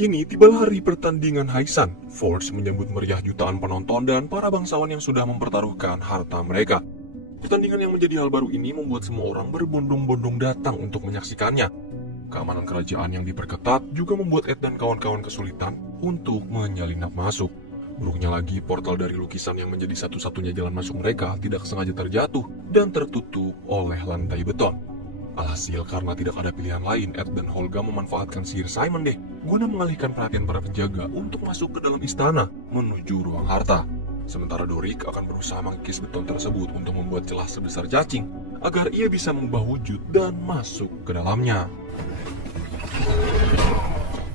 Kini tibalah hari pertandingan Haisan. Forge menyambut meriah jutaan penonton dan para bangsawan yang sudah mempertaruhkan harta mereka. Pertandingan yang menjadi hal baru ini membuat semua orang berbondong-bondong datang untuk menyaksikannya. Keamanan kerajaan yang diperketat juga membuat Ed dan kawan-kawan kesulitan untuk menyelinap masuk. Buruknya lagi, portal dari lukisan yang menjadi satu-satunya jalan masuk mereka tidak sengaja terjatuh dan tertutup oleh lantai beton. Alhasil, karena tidak ada pilihan lain, Ed dan Holga memanfaatkan sihir Simon deh guna mengalihkan perhatian para penjaga untuk masuk ke dalam istana menuju ruang harta. Sementara Dorik akan berusaha mengikis beton tersebut untuk membuat celah sebesar cacing agar ia bisa mengubah wujud dan masuk ke dalamnya.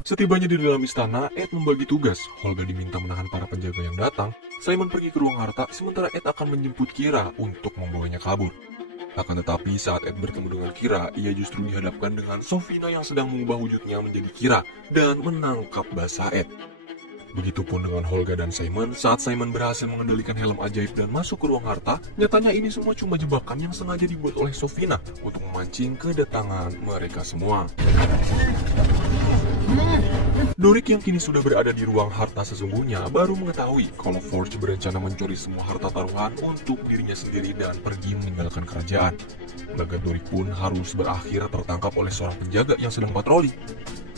Setibanya di dalam istana, Ed membagi tugas. Holga diminta menahan para penjaga yang datang. Simon pergi ke ruang harta, sementara Ed akan menjemput Kira untuk membawanya kabur. Akan tetapi saat Ed bertemu dengan Kira, ia justru dihadapkan dengan Sofina yang sedang mengubah wujudnya menjadi Kira dan menangkap basah Ed. Begitupun dengan Holga dan Simon. Saat Simon berhasil mengendalikan helm ajaib dan masuk ke ruang harta, nyatanya ini semua cuma jebakan yang sengaja dibuat oleh Sofina untuk memancing kedatangan mereka semua. Dorik yang kini sudah berada di ruang harta sesungguhnya baru mengetahui kalau Forge berencana mencuri semua harta taruhan untuk dirinya sendiri dan pergi meninggalkan kerajaan. Laga Dorik pun harus berakhir tertangkap oleh seorang penjaga yang sedang patroli.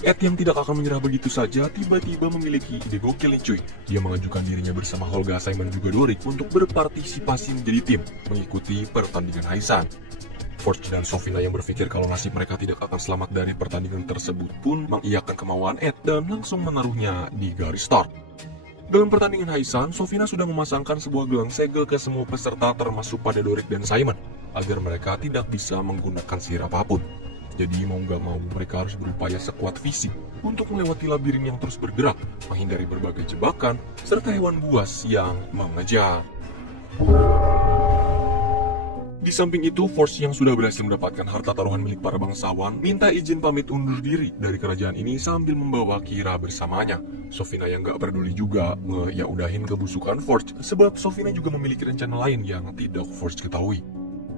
Ed yang tidak akan menyerah begitu saja tiba-tiba memiliki ide gokil nih cuy. Dia mengajukan dirinya bersama Holga, Simon juga Dorik untuk berpartisipasi menjadi tim mengikuti pertandingan Haisan. Forge dan Sofina yang berpikir kalau nasib mereka tidak akan selamat dari pertandingan tersebut pun mengiyakan kemauan Ed dan langsung menaruhnya di garis start. Dalam pertandingan Haisan, Sofina sudah memasangkan sebuah gelang segel ke semua peserta termasuk pada Dorik dan Simon agar mereka tidak bisa menggunakan sihir apapun. Jadi mau gak mau mereka harus berupaya sekuat fisik untuk melewati labirin yang terus bergerak, menghindari berbagai jebakan, serta hewan buas yang mengejar. Di samping itu, Forge yang sudah berhasil mendapatkan harta taruhan milik para bangsawan minta izin pamit undur diri dari kerajaan ini sambil membawa Kira bersamanya. Sofina yang gak peduli juga ngeyaudahin kebusukan Forge sebab Sofina juga memiliki rencana lain yang tidak Forge ketahui.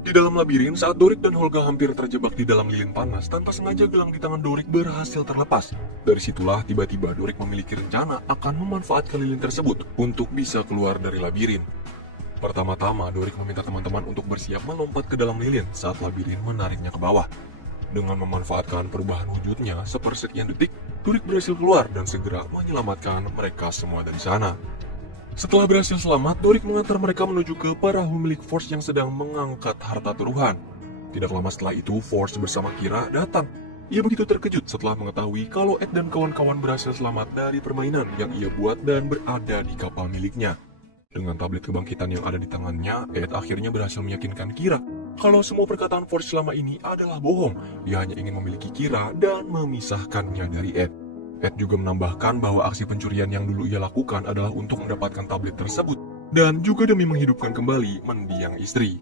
Di dalam labirin, saat Dorik dan Holga hampir terjebak di dalam lilin panas, tanpa sengaja gelang di tangan Dorik berhasil terlepas. Dari situlah tiba-tiba Dorik memiliki rencana akan memanfaatkan lilin tersebut untuk bisa keluar dari labirin. Pertama-tama, Dorik meminta teman-teman untuk bersiap melompat ke dalam lilin saat labirin menariknya ke bawah. Dengan memanfaatkan perubahan wujudnya sepersekian detik, Dorik berhasil keluar dan segera menyelamatkan mereka semua dari sana. Setelah berhasil selamat, Dorik mengantar mereka menuju ke perahu milik Forge yang sedang mengangkat harta taruhan. Tidak lama setelah itu, Forge bersama Kira datang. Ia begitu terkejut setelah mengetahui kalau Ed dan kawan-kawan berhasil selamat dari permainan yang ia buat dan berada di kapal miliknya. Dengan tablet kebangkitan yang ada di tangannya, Ed akhirnya berhasil meyakinkan Kira kalau semua perkataan Forge selama ini adalah bohong. Dia hanya ingin memiliki Kira dan memisahkannya dari Ed. Ed juga menambahkan bahwa aksi pencurian yang dulu ia lakukan adalah untuk mendapatkan tablet tersebut dan juga demi menghidupkan kembali mendiang istri.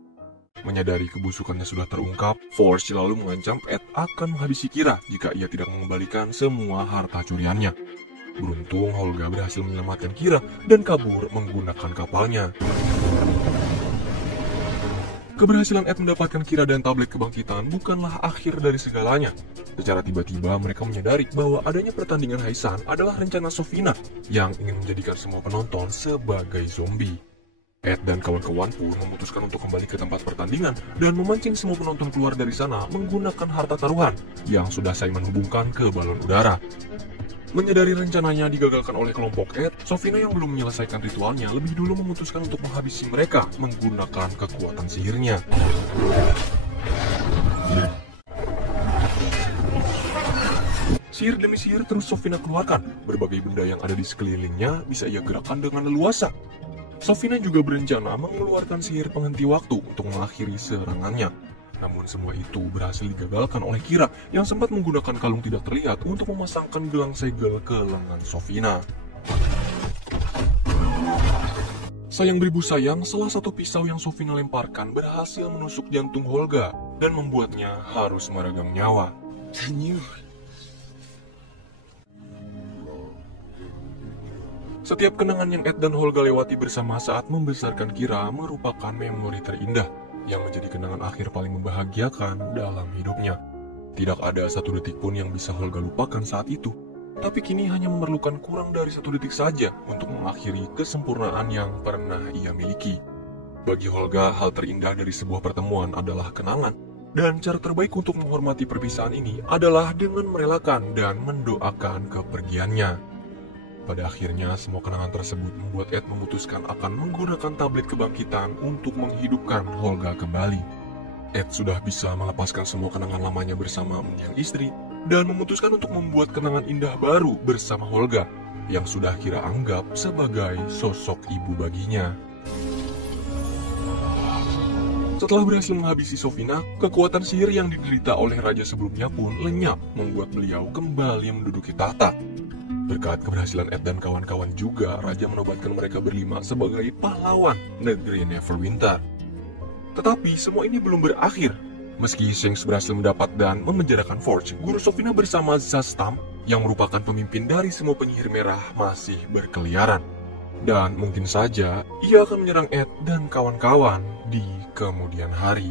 Menyadari kebusukannya sudah terungkap, Forge lalu mengancam Ed akan menghabisi Kira jika ia tidak mengembalikan semua harta curiannya. Beruntung, Holga berhasil menyelamatkan Kira dan kabur menggunakan kapalnya. Keberhasilan Ed mendapatkan Kira dan tablet kebangkitan bukanlah akhir dari segalanya. Secara tiba-tiba mereka menyadari bahwa adanya pertandingan Haisan adalah rencana Sofina yang ingin menjadikan semua penonton sebagai zombie. Ed dan kawan-kawan pun memutuskan untuk kembali ke tempat pertandingan dan memancing semua penonton keluar dari sana menggunakan harta taruhan yang sudah Simon hubungkan ke balon udara. Menyadari rencananya digagalkan oleh kelompok Ed, Sofina yang belum menyelesaikan ritualnya lebih dulu memutuskan untuk menghabisi mereka menggunakan kekuatan sihirnya. Sihir demi sihir terus Sofina keluarkan. Berbagai benda yang ada di sekelilingnya bisa ia gerakkan dengan leluasa. Sofina juga berencana mengeluarkan sihir penghenti waktu untuk mengakhiri serangannya. Namun semua itu berhasil digagalkan oleh Kira yang sempat menggunakan kalung tidak terlihat untuk memasangkan gelang segel ke lengan Sofina. Sayang beribu sayang, salah satu pisau yang Sofina lemparkan berhasil menusuk jantung Holga dan membuatnya harus meregang nyawa. Setiap kenangan yang Ed dan Holga lewati bersama saat membesarkan Kira merupakan memori terindah yang menjadi kenangan akhir paling membahagiakan dalam hidupnya. Tidak ada satu detik pun yang bisa Holga lupakan saat itu. tapi kini hanya memerlukan kurang dari 1 detik saja untuk mengakhiri kesempurnaan yang pernah ia miliki. Bagi Holga, hal terindah dari sebuah pertemuan adalah kenangan, dan cara terbaik untuk menghormati perpisahan ini adalah dengan merelakan dan mendoakan kepergiannya. Pada akhirnya, semua kenangan tersebut membuat Ed memutuskan akan menggunakan tablet kebangkitan untuk menghidupkan Holga kembali. Ed sudah bisa melepaskan semua kenangan lamanya bersama mendiang istri, dan memutuskan untuk membuat kenangan indah baru bersama Holga, yang sudah Kira anggap sebagai sosok ibu baginya. Setelah berhasil menghabisi Sofina, kekuatan sihir yang diderita oleh raja sebelumnya pun lenyap, membuat beliau kembali menduduki tahta. Berkat keberhasilan Ed dan kawan-kawan juga, raja menobatkan mereka berlima sebagai pahlawan negeri Neverwinter. Tetapi semua ini belum berakhir. Meski Shanks berhasil mendapat dan memenjarakan Forge, Guru Sofina bersama Zastam, yang merupakan pemimpin dari semua penyihir merah, masih berkeliaran. Dan mungkin saja ia akan menyerang Ed dan kawan-kawan di kemudian hari.